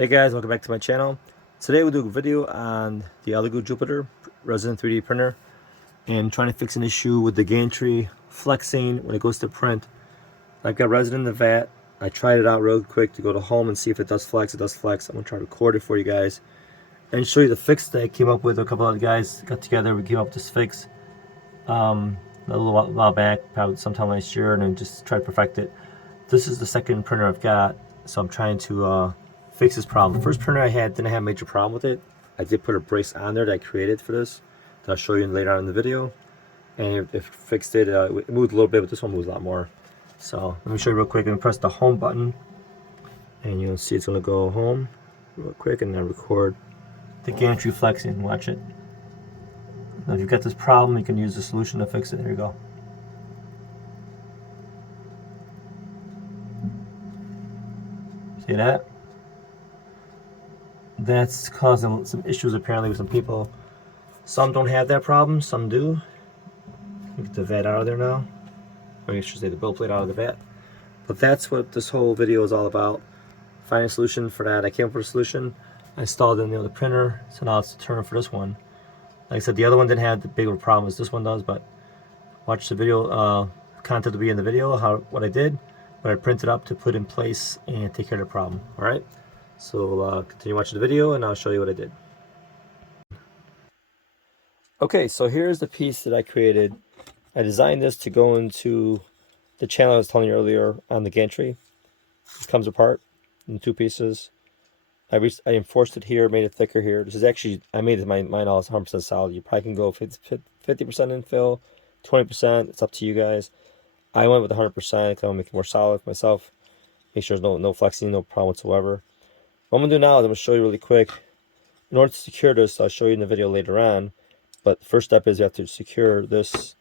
Hey guys, welcome back to my channel. Today we'll do a video on the Elegoo Jupiter Resin 3D printer and trying to fix an issue with the gantry flexing when it goes to print. I've got resin in the vat. I tried it out real quick to go to home and see if it does flex. It does flex. I'm going to try to record it for you guys and show you the fix that I came up with. A couple other guys got together. We came up with this fix a little while back, probably sometime last year, and then just try to perfect it. This is the second printer I've got, so I'm trying to fix this problem. The first printer I had didn't have a major problem with it. I did put a brace on there that I created for this that I'll show you later on in the video, and it fixed it. It moved a little bit, but this one moves a lot more. So let me show you real quick. I'm gonna press the home button, and you'll see it's gonna go home real quick, and then record the gantry flexing. Watch it. Now, if you've got this problem, you can use the solution to fix it. Here you go. See that? That's causing some issues apparently with some people. Some don't have that problem, some do. Get the vat out of there now. Or I should say the build plate out of the vat. But that's what this whole video is all about. Finding a solution for that. I came up with a solution. I installed it in the other printer, so now it's the turn for this one. Like I said, the other one didn't have the big of a problem as this one does, but watch the video, content will be in the video, what I did, what I printed up to put in place and take care of the problem. Alright? So continue watching the video and I'll show you what I did. Okay, so here's the piece that I created. I designed this to go into the channel I was telling you earlier on the gantry. This comes apart in two pieces. I enforced it here, made it thicker here. This is actually, I made mine all 100% solid. You probably can go 50% infill, 20%. It's up to you guys. I went with 100% because I want to make it more solid for myself. Make sure there's no flexing, no problem whatsoever. What I'm going to do now is I'm going to show you really quick. In order to secure this, I'll show you in the video later on. But the first step is you have to secure this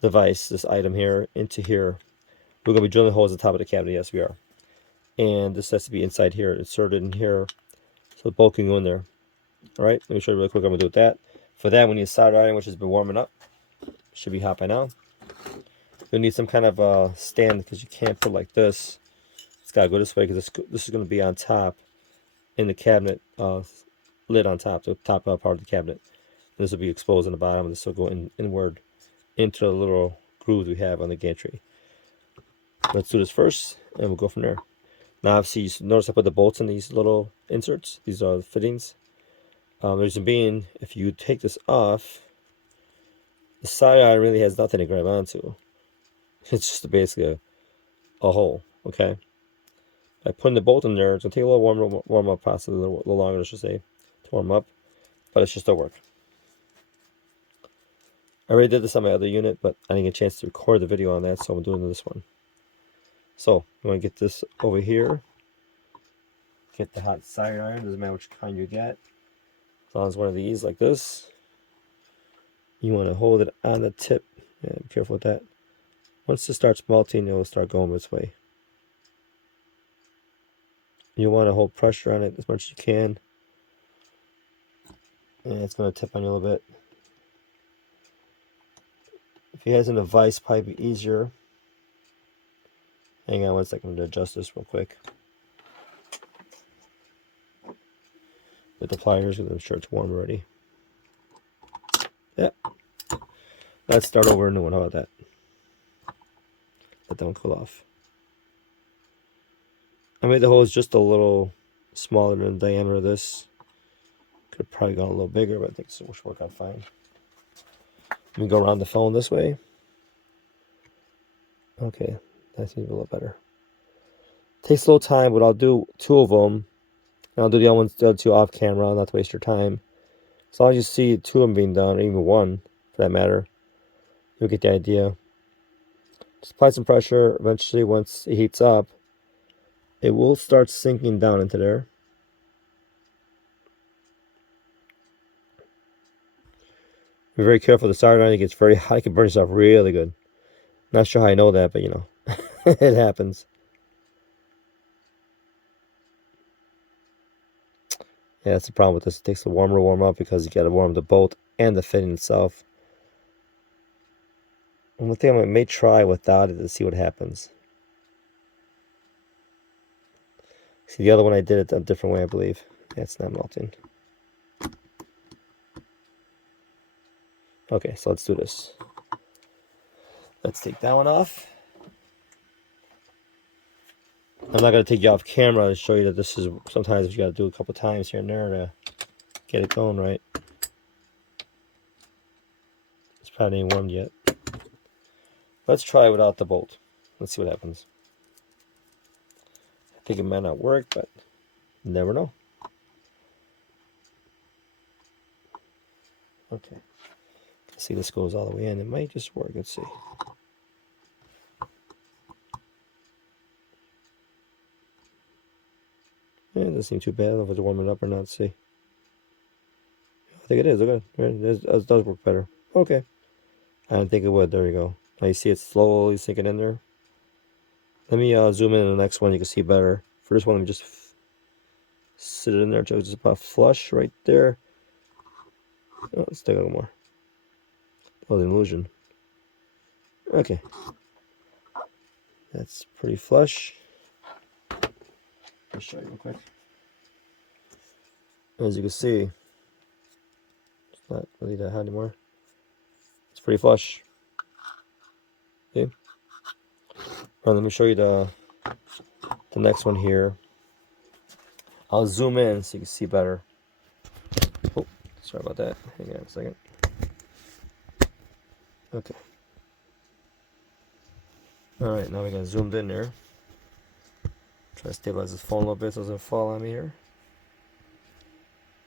device, this item here, into here. We're going to be drilling holes at the top of the cabinet. Yes, we are. And this has to be inside here, inserted in here, so the bolt can go in there. All right, let me show you really quick what I'm going to do with that. For that, we need a solder iron, which has been warming up. Should be hot by now. You'll need some kind of stand because you can't put like this. It's got to go this way because this is going to be on top in the cabinet, lid on top, the top part of the cabinet. And this will be exposed on the bottom, and this will go inward into the little grooves we have on the gantry. Let's do this first, and we'll go from there. Now, obviously, you notice I put the bolts in these little inserts. These are the fittings. The reason being, if you take this off, the side iron really has nothing to grab onto. It's just basically a hole, okay? By putting the bolt in there, it's going to take a little warm up process, a little longer, I should say, to warm up. But it should still work. I already did this on my other unit, but I didn't get a chance to record the video on that, so I'm doing this one. So, you want to get this over here. Get the hot side iron, doesn't matter which kind you get. As long as one of these, like this. You want to hold it on the tip. Yeah, be careful with that. Once it starts melting, it will start going this way. You want to hold pressure on it as much as you can. And it's going to tip on you a little bit. If he has a vise, probably be easier. Hang on one second, I'm going to adjust this real quick. With the pliers, because I'm sure it's warm already. Yeah. Let's start over a new one. How about that? Let that one cool off. I made the holes just a little smaller than the diameter of this. Could have probably gone a little bigger, but I think this will work out fine. Let me go around the phone this way. Okay, that seems a little better. Takes a little time, but I'll do two of them. And I'll do the other two off camera, not to waste your time. As long as you see two of them being done, or even one, for that matter, you'll get the idea. Just apply some pressure. Eventually, once it heats up, it will start sinking down into there. Be very careful. The solder iron gets very hot. It can burn yourself really good. Not sure how I know that, but you know, it happens. Yeah, that's the problem with this. It takes a warmer to warm up because you got to warm the bolt and the fitting itself. And one thing I may try without it to see what happens. See, the other one I did it a different way, I believe. Yeah, it's not melting. Okay, so let's do this. Let's take that one off. I'm not going to take you off camera to show you that this is sometimes you got to do a couple times here and there to get it going right. It's probably ain't warmed yet. Let's try without the bolt. Let's see what happens. I think it might not work, but you never know. Okay. Let's see, this goes all the way in. It might just work. Let's see. Yeah, it doesn't seem too bad. I don't know if it's warming up or not. Let's see. I think it is. Look at it. It does work better. Okay. I didn't think it would. There you go. Now you see it slowly sinking in there. Let me zoom in on the next one. You can see better. For this one, let me just sit it in there. Just about flush right there. Oh, let's take a little more. That was an illusion. Okay. That's pretty flush. I'll show you real quick. As you can see, it's not really that hot anymore. It's pretty flush. Okay. Well, let me show you the next one here. I'll zoom in so you can see better. Oh, sorry about that. Hang on a second. Okay. Alright, now we got zoomed in there. Try to stabilize this phone a little bit so it doesn't fall on me here.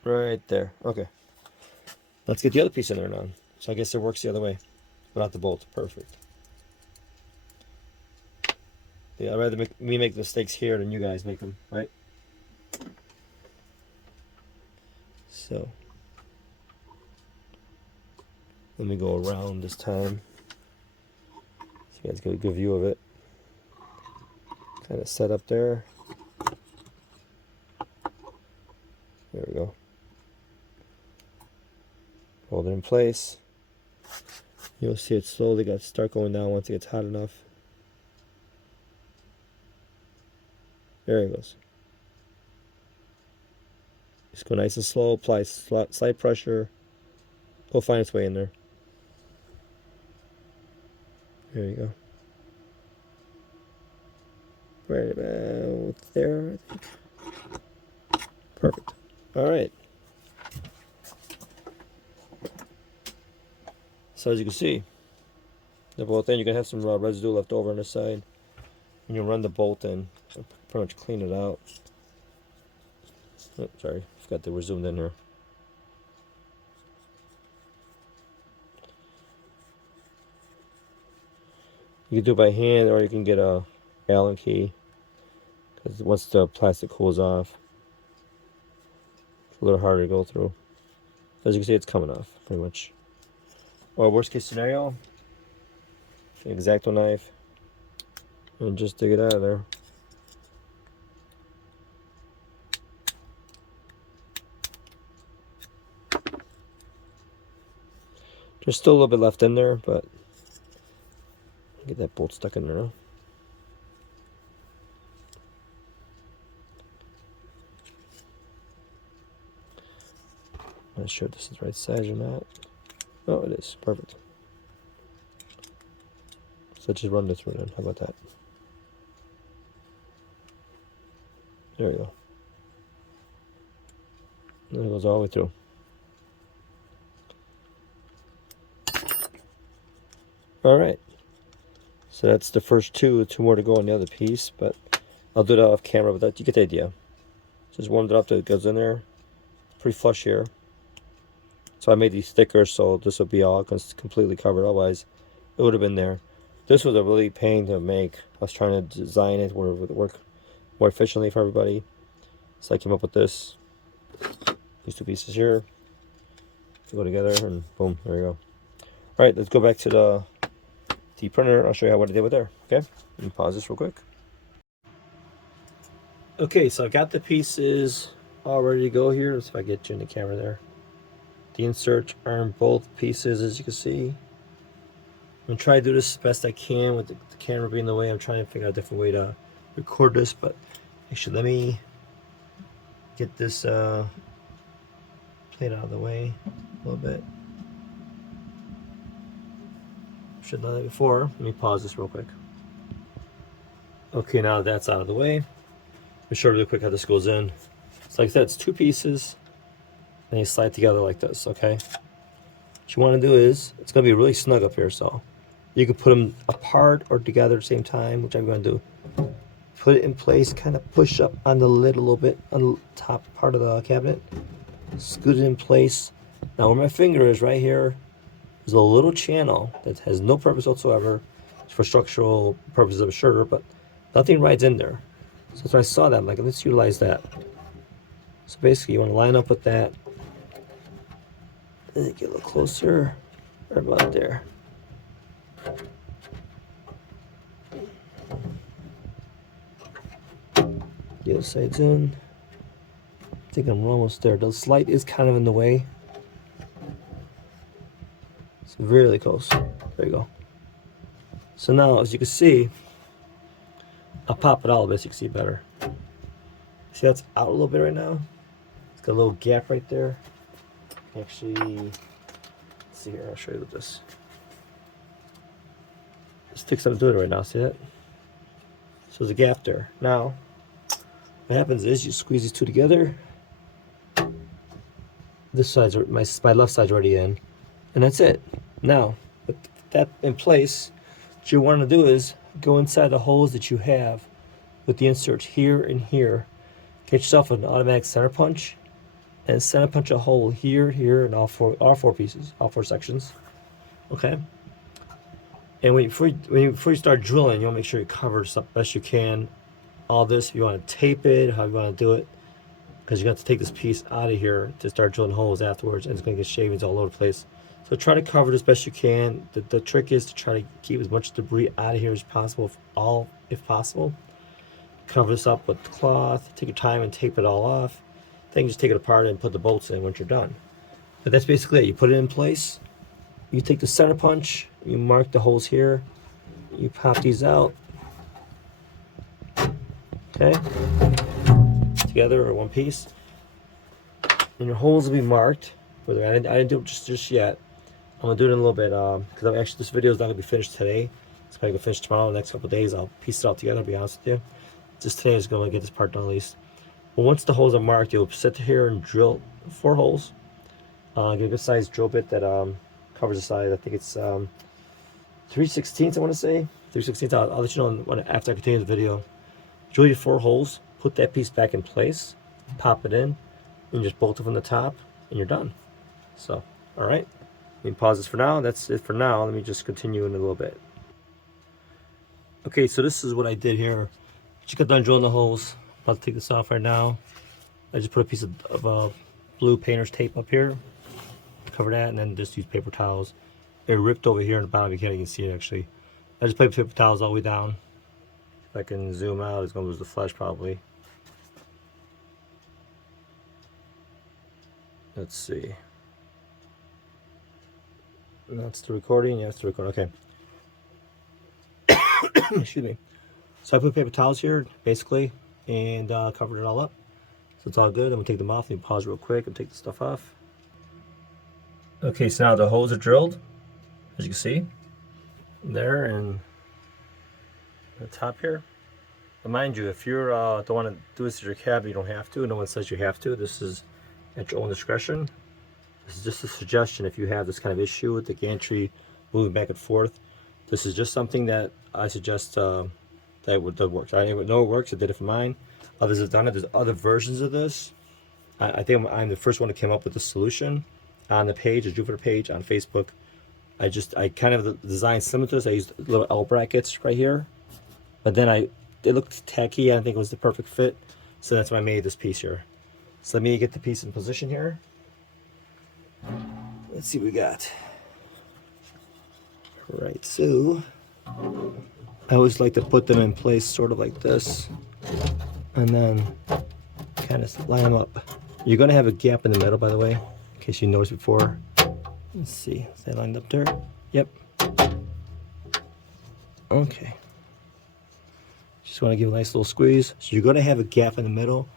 Right there. Okay. Let's get the other piece in there now. So I guess it works the other way. Without the bolt. Perfect. Yeah, I'd rather me make mistakes here than you guys make them, right? So let me go around this time so you guys get a good view of it. Kind of set up there. There we go. Hold it in place. You'll see it slowly start going down once it gets hot enough. There it goes. Just go nice and slow, apply slight pressure. Go find its way in there. There you go. Right about there, I think. Perfect. Alright. So as you can see, the bolt in, you can have some residue left over on the side. And you'll run the bolt in and pretty much clean it out. Oh, sorry, forgot that we're zoomed in here. You can do it by hand, or you can get a Allen key, because once the plastic cools off, it's a little harder to go through. As you can see, it's coming off pretty much. Or worst case scenario, an X-Acto knife and just dig it out of there. There's still a little bit left in there, but get that bolt stuck in there now. I'm not sure if this is the right size or not. Oh, it is. Perfect. So just run this through then. How about that? There we go. And it goes all the way through. Alright. So that's the first two more to go on the other piece, but I'll do that off camera, but you get the idea. Just warmed it up till it goes in there. Pretty flush here. So I made these thicker, so this will be all completely covered. Otherwise, it would have been there. This was a really pain to make. I was trying to design it where it would work more efficiently for everybody. So I came up with this. These two pieces here to go together, and boom, there you go. All right, let's go back to the printer. I'll show you what I did with there. Okay, let me pause this real quick. Okay, so I've got the pieces all ready to go here. Let's see if I get you in the camera there. The inserts are in both pieces, as you can see. I'm gonna try to do this as best I can with the camera being in the way. I'm trying to figure out a different way to record this, but actually let me get this plate out of the way a little bit. Should have done that before. Let me pause this real quick. Okay, now that's out of the way. Let me show you really quick how this goes in. So like I said, it's 2 pieces, and you slide together like this, okay? What you want to do is, it's going to be really snug up here, so you can put them apart or together at the same time, which I'm going to do. Put it in place, kind of push up on the lid a little bit, on the top part of the cabinet. Scoot it in place. Now where my finger is right here, there's a little channel that has no purpose whatsoever. It's for structural purposes, I'm sure, but nothing rides in there. So when I saw that, I'm like, let's utilize that. So basically, you want to line up with that. And get a little closer, right about there. The other side's in. I think I'm almost there. The light is kind of in the way. It's really close. There you go. So now, as you can see, I'll pop it out a bit so you can see better. See, that's out a little bit right now. It's got a little gap right there. Actually, let's see here. I'll show you with this. It sticks up to it right now. See that? So there's a gap there. Now, what happens is you squeeze these 2 together. This side's my left side's already in, and that's it. Now, with that in place, what you want to do is go inside the holes that you have with the inserts here and here. Get yourself an automatic center punch, and center punch a hole here, here, and all four pieces, all 4 sections. Okay. And before you start drilling, you want to make sure you cover as best you can. All this, if you want to tape it, how you want to do it, because you're going to have to take this piece out of here to start drilling holes afterwards, and it's going to get shavings all over the place. So try to cover it as best you can. The trick is to try to keep as much debris out of here as possible, if possible. Cover this up with cloth, take your time and tape it all off. Then you just take it apart and put the bolts in once you're done. But that's basically it. You put it in place, you take the center punch, you mark the holes here, you pop these out, okay, together or one piece, and your holes will be marked. Whether I didn't do it just yet. I'm gonna do it in a little bit because actually this video is not gonna be finished today. It's probably gonna finish tomorrow. The next couple of days, I'll piece it all together. To be honest with you, just today is gonna get this part done at least. But once the holes are marked, you'll sit here and drill 4 holes. Get a good sized drill bit that covers the side. I think it's 3/16. I want to say 3/16. I'll let you know after I continue the video. Drill your 4 holes. Put that piece back in place. Pop it in, and just bolt it from the top, and you're done. So, all right. Let me pause this for now. That's it for now. Let me just continue in a little bit. Okay, so this is what I did here. Just got done drilling the holes. About to take this off right now. I just put a piece of blue painter's tape up here, cover that, and then just use paper towels. It ripped over here in the bottom. You can't even see it actually. I just put paper towels all the way down. If I can zoom out, it's gonna lose the flash probably. Let's see. That's the recording. Yeah, it's the recording. Okay. Excuse me. So I put paper towels here, basically, and covered it all up. So it's all good. I'm gonna take them off. Let me pause real quick and take the stuff off. Okay, so now the holes are drilled, as you can see, there and the top here. But mind you, if you don't want to do this at your cabin, you don't have to. No one says you have to. This is at your own discretion. This is just a suggestion if you have this kind of issue with the gantry moving back and forth. This is just something that I suggest that works. I know it works. I did it for mine. Others have done it. There's other versions of this. I think I'm the first one that came up with the solution on the page, the Jupiter page on Facebook. I kind of designed similar to this. I used little L brackets right here, but then it looked tacky. I didn't think it was the perfect fit, so that's why I made this piece here. So let me get the piece in position here. Let's see what we got. Right, so I always like to put them in place sort of like this, and then kind of line them up. You're going to have a gap in the middle, by the way, in case you noticed before. Let's see, is that lined up there? Yep. Okay. Just want to give a nice little squeeze. So you're going to have a gap in the middle.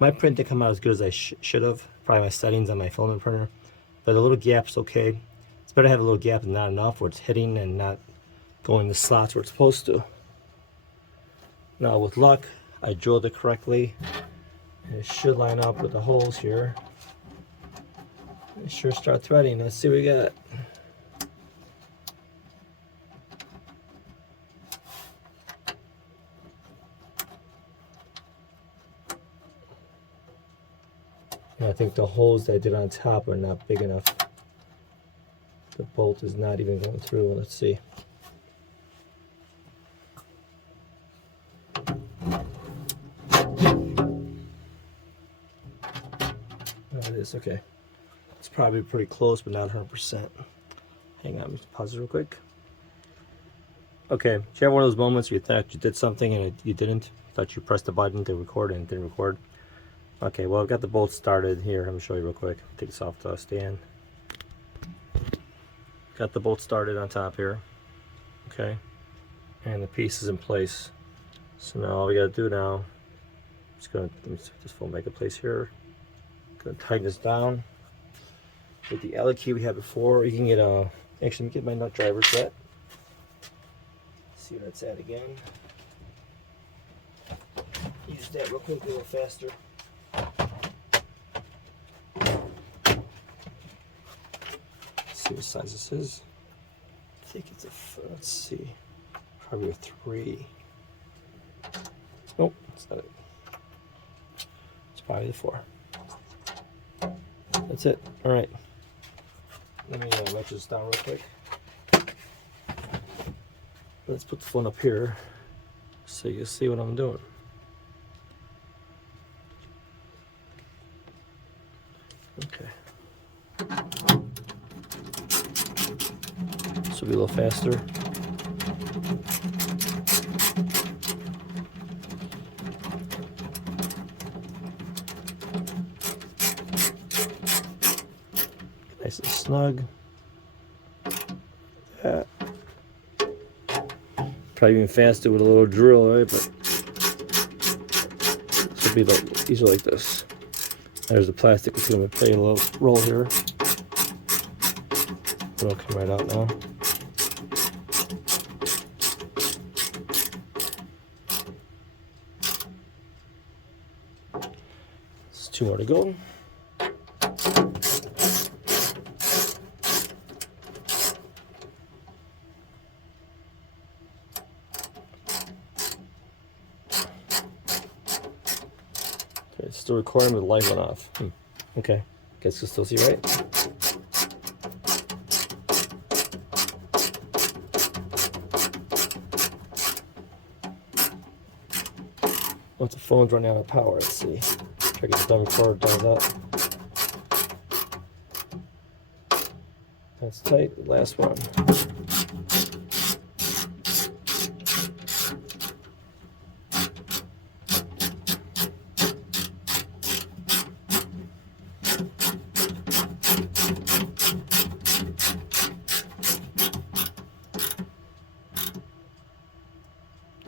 My print didn't come out as good as I should have. Probably my settings on my filament printer. But a little gap's okay. It's better to have a little gap than not enough where it's hitting and not going in the slots where it's supposed to. Now with luck, I drilled it correctly. And it should line up with the holes here. It sure start threading. Let's see what we got. And I think the holes that I did on top are not big enough. The bolt is not even going through. Let's see. Oh, it is, okay. It's probably pretty close, but not 100%. Hang on, let me pause it real quick. Okay, do you have one of those moments where you thought you did something and you didn't? You thought you pressed the button to record and it didn't record? Okay, well, I've got the bolts started here. Let me show you real quick. Take this off the stand. Got the bolt started on top here. Okay, and the piece is in place. So now all we gotta do now, just gonna let me just fold back in place here. Gonna tighten this down with the Elegoo key we had before. You can get a, actually, let me get my nut driver set. See where that's at again. Use that real quick, a little faster. See what size this is. I think it's a, let's see, probably a 3. Nope, that's not it. It's probably a 4. That's it. All right. Let me write this down real quick. Let's put the phone up here so you see what I'm doing. Okay. This will be a little faster. Nice and snug. That. Probably even faster with a little drill, right? But this will be like, easier like this. There's the plastic. It's going to play a little roll here. It'll come right out now. There's 2 more to go. It's still recording, but the light went off. Okay, guess you'll still see, right? Once the phone's running out of power, let's see. Try to get the thumb recorder does that. That's tight. The last one.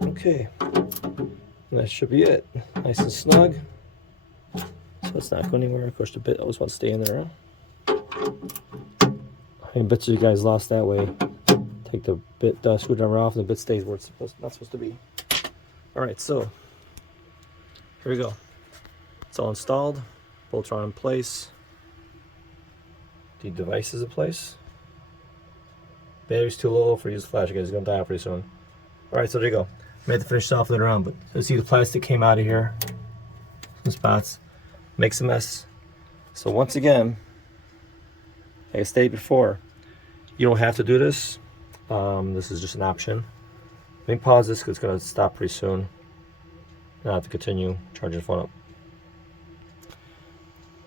Okay, and that should be it. Nice and snug. So it's not going anywhere. Of course, the bit always wants to stay in there. Huh? How many bits you guys lost that way? Take the bit screwdriver off, and the bit stays where it's not supposed to be. All right, so here we go. It's all installed. Bolts are in place. The device is in place. Battery's too low for use flash. You guys are gonna die pretty soon. All right, so there you go. I had to finish off later on, but you see the plastic came out of here. Some spots. Makes a mess. So once again, like I stated before, you don't have to do this. This is just an option. Let me pause this because it's going to stop pretty soon. Now I have to continue charging the phone up.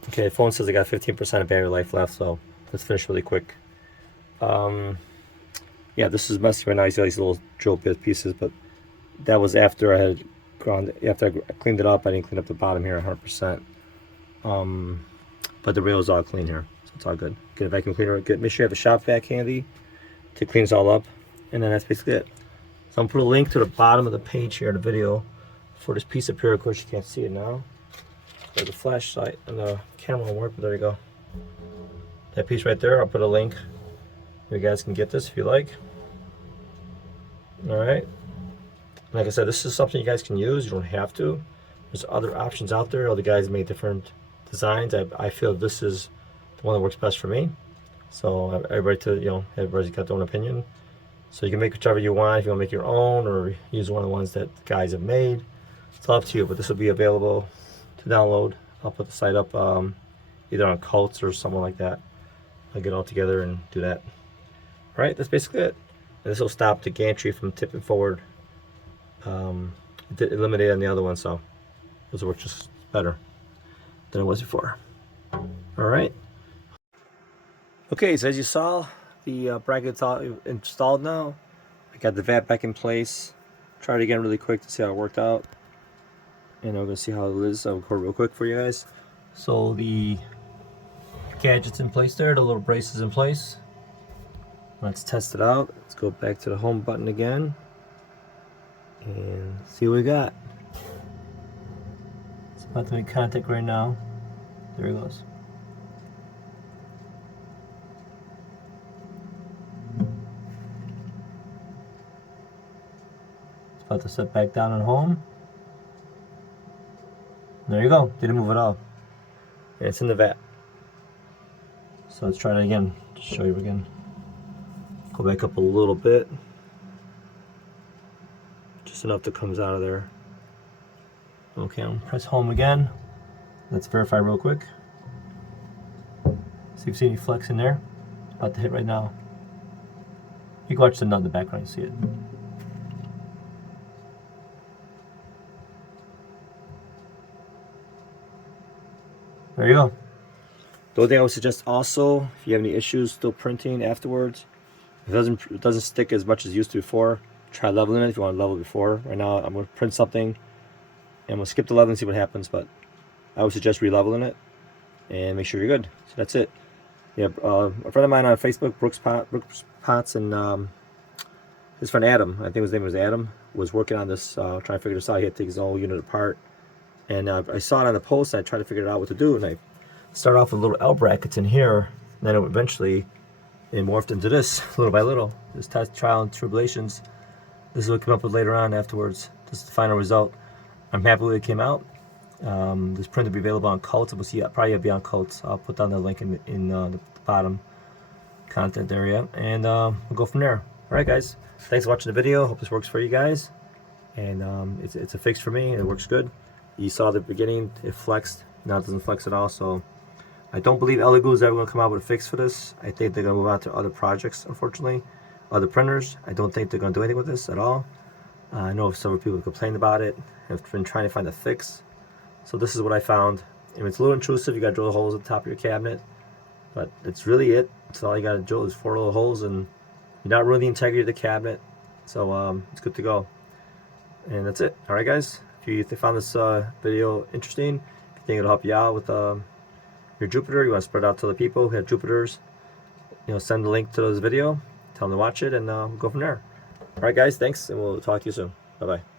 Okay, the phone says I got 15% of battery life left, so let's finish really quick. Yeah, this is messy right now. You see these little drill bit pieces, but that was after I had after I cleaned it up. I didn't clean up the bottom here 100%. But the rail is all clean here, so it's all good. Get a vacuum cleaner. Make sure you have a shop vac handy to clean this all up, and then that's basically it. So I'm gonna put a link to the bottom of the page here in the video for this piece up here. Of course, you can't see it now. There's a flashlight and the camera won't work, but there you go. That piece right there, I'll put a link. You guys can get this if you like. Alright. Like I said, this is something you guys can use. You don't have to. There's other options out there. Other guys make different designs. I feel this is the one that works best for me. So everybody's got their own opinion. So you can make whichever you want. If you want to make your own or use one of the ones that the guys have made, it's all up to you. But this will be available to download. I'll put the site up either on Cults or somewhere like that. I'll get it all together and do that. All right, that's basically it. And this will stop the gantry from tipping forward. It did eliminate on the other one, so this will work just better than it was before. All right. Okay, so as you saw, the bracket's all installed now. I got the vat back in place. Tried it again really quick to see how it worked out. And I'm going to see how it is. I'll record real quick for you guys. So the gadget's in place there. The little brace is in place. Let's test it out. Let's go back to the home button again. And see what we got. It's about to make contact right now. There he goes. It's about to set back down on home. There you go. Didn't move at all. And it's in the vat. So let's try it again. Just show you again. Go back up a little bit. Just enough that comes out of there. Okay, I'll press home again. Let's verify real quick. See if you see any flex in there. It's about to hit right now. You can watch the nut in the background, you see it. There you go. The only thing I would suggest also, if you have any issues still printing afterwards, if it doesn't stick as much as it used to before, try leveling it if you want to level it before. Right now I'm going to print something and I'm going to skip the level and see what happens, but I would suggest re-leveling it and make sure you're good. So that's it. Yeah, a friend of mine on Facebook, Brooks Potts, and his friend Adam, I think his name was Adam, was working on this, trying to figure this out. He had to take his whole unit apart. And I saw it on the post and I tried to figure out what to do. And I started off with little L brackets in here. And then it eventually morphed into this, little by little. This test, trial, and tribulations. This is what I came up with later on afterwards. This is the final result. I'm happy with it came out. This print will be available on Cults. We'll see, probably be on Cults. I'll put down the link in the bottom content area. And we'll go from there. Alright guys, thanks for watching the video. Hope this works for you guys. And it's a fix for me. It works good. You saw the beginning, it flexed. Now it doesn't flex at all. So I don't believe Elegoo is ever going to come out with a fix for this. I think they're going to move on to other projects, unfortunately. Other printers. I don't think they're going to do anything with this at all. I know several people have complained about it. Have been trying to find a fix. So this is what I found. And it's a little intrusive. You got to drill holes at the top of your cabinet. But it's really it. So all you got to drill is 4 little holes and you're not ruining the integrity of the cabinet. So it's good to go. And that's it. Alright guys. If you found this video interesting, if you think it'll help you out with your Jupiter, you want to spread it out to the people who have Jupiters, send the link to this video, tell them to watch it, and we'll go from there. Alright guys, thanks, and we'll talk to you soon. Bye-bye.